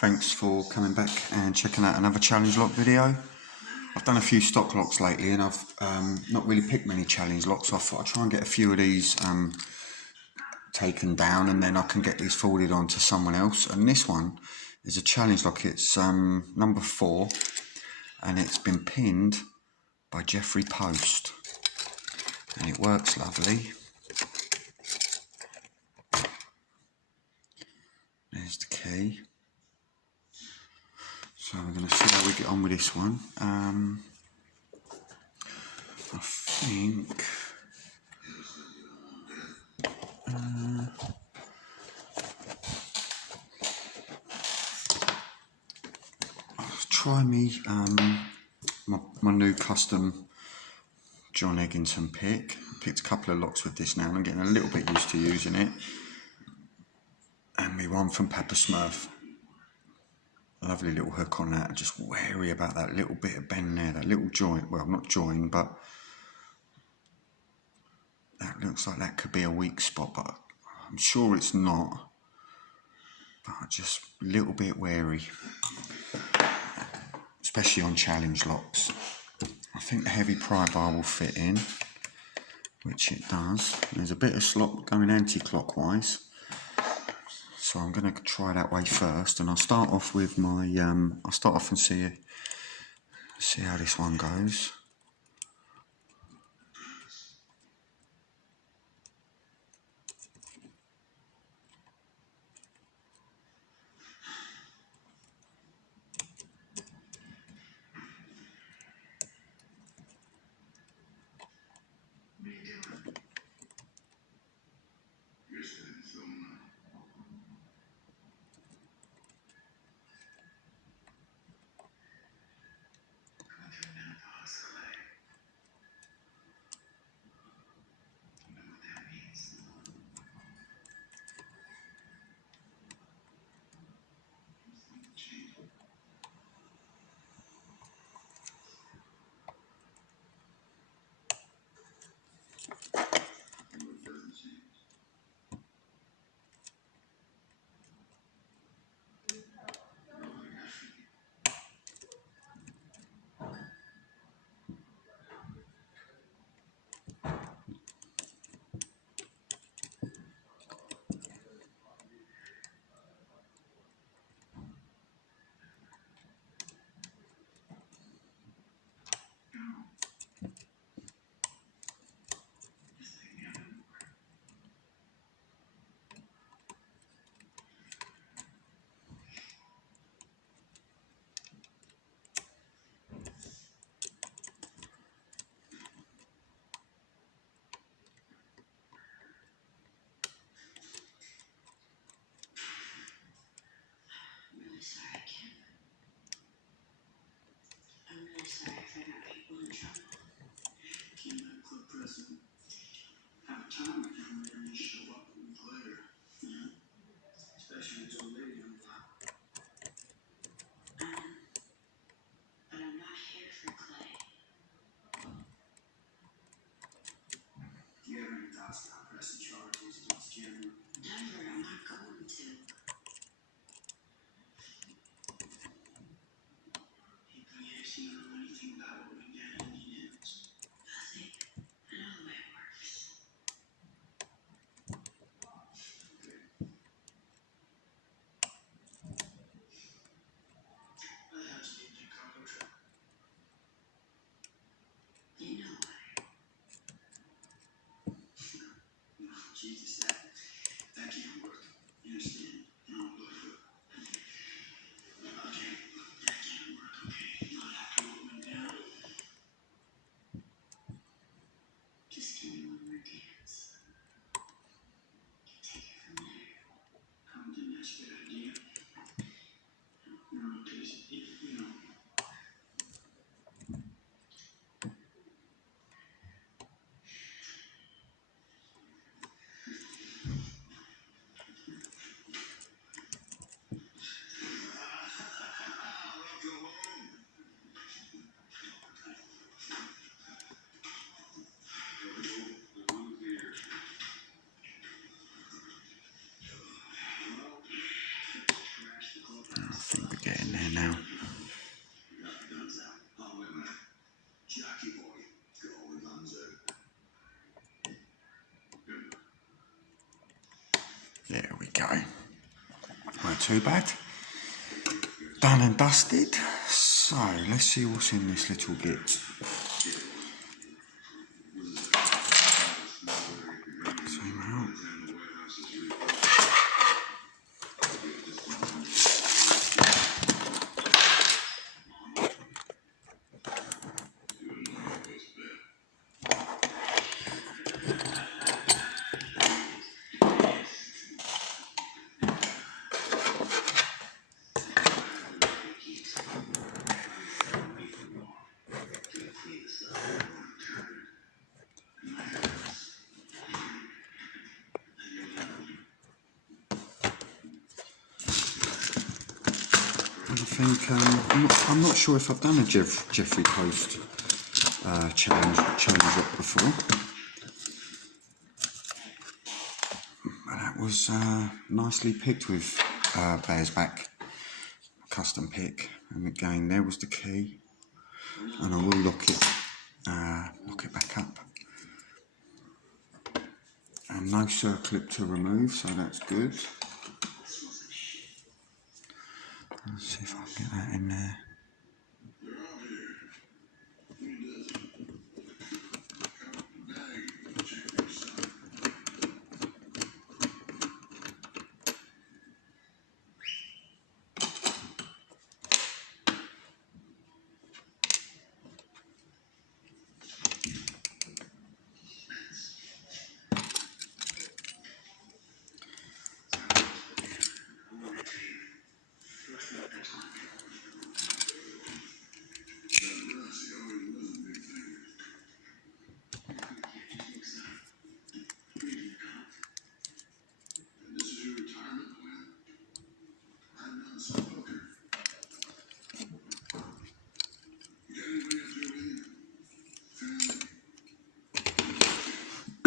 Thanks for coming back and checking out another challenge lock video. I've done a few stock locks lately and I've not really picked many challenge locks, so I thought I'd try and get a few of these taken down and then I can get these forwarded on to someone else. And this one is a challenge lock. It's number 4 and it's been pinned by Jeffery Post and it works lovely. There's the key. So we're going to see how we get on with this one. I think I'll try me my new custom John Eggington pick. I picked a couple of locks with this now and I'm getting a little bit used to using it. And me one from Pepper Smurf. Lovely little hook on that. Just wary about that little bit of bend there, that little joint. Well, not joint, but that looks like that could be a weak spot, but I'm sure it's not. But just a little bit wary, especially on challenge locks. I think the heavy pry bar will fit in, which it does. There's a bit of slot going anti-clockwise. So I'm going to try that way first, and I'll start off with my, I'll start off and see how this one goes. now. There we go. Not too bad. Done and dusted. So let's see what's in this little git. Zoom out. I think I'm not sure if I've done a Jeffery Post challenge lock before, but that was nicely picked with Bear's Back custom pick. And again, there was the key, and I will lock it back up. And no circlip to remove, so that's good. Let's see if I can get that in there.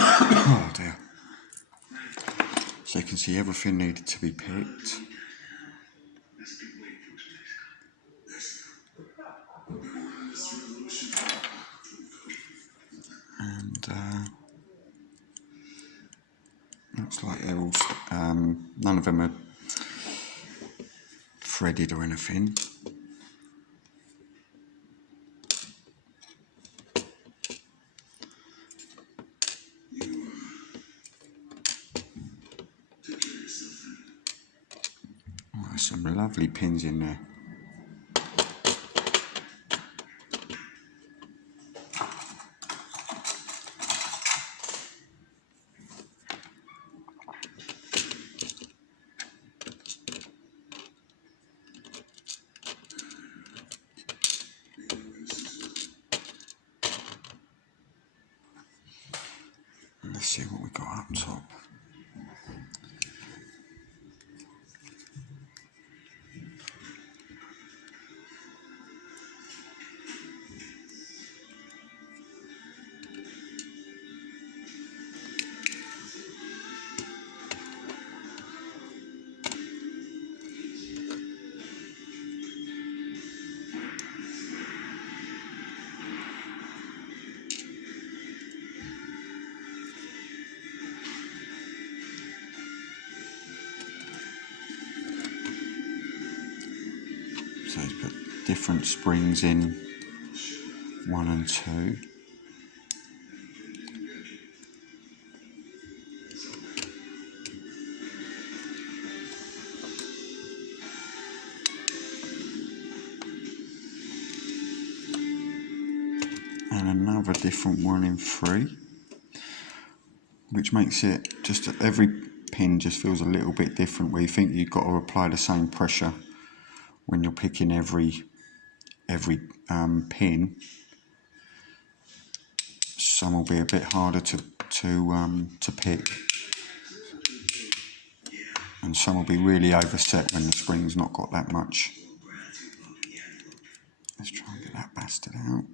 Oh dear. So you can see everything needed to be picked. And looks like they're all, none of them are threaded or anything. Some lovely pins in there. Let's see what we got up top. So he's put different springs in 1 and 2. And another different one in 3, which makes it just every pin just feels a little bit different, where you think you've got to apply the same pressure when you're picking every pin. Some will be a bit harder to pick, and some will be really overset when the spring's not got that much. Let's try and get that bastard out.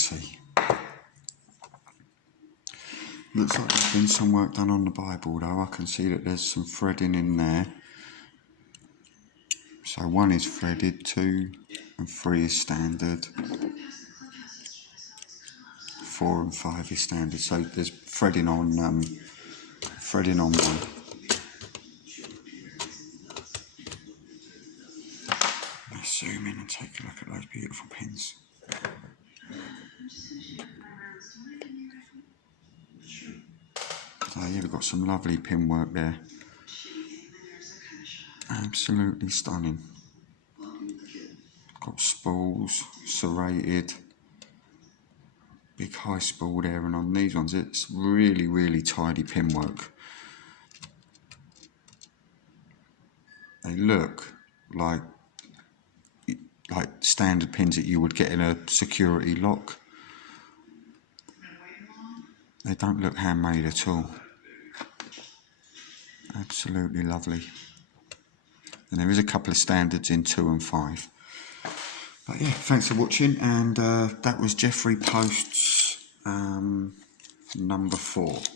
fancy. Looks like there's been some work done on the Bible though. I can see that there's some threading in there. So 1 is threaded, 2 and 3 is standard, 4 and 5 is standard. So there's threading on 1. Let's zoom in and take a look at those beautiful pins. So yeah, we've got some lovely pin work there. Absolutely stunning. Got spools, serrated, big high spool there, and on these ones it's really tidy pin work. They look like standard pins that you would get in a security lock. They don't look handmade at all. Absolutely lovely. And there is a couple of standards in 2 and 5. But yeah, thanks for watching, and that was Jeffery Post's No.4.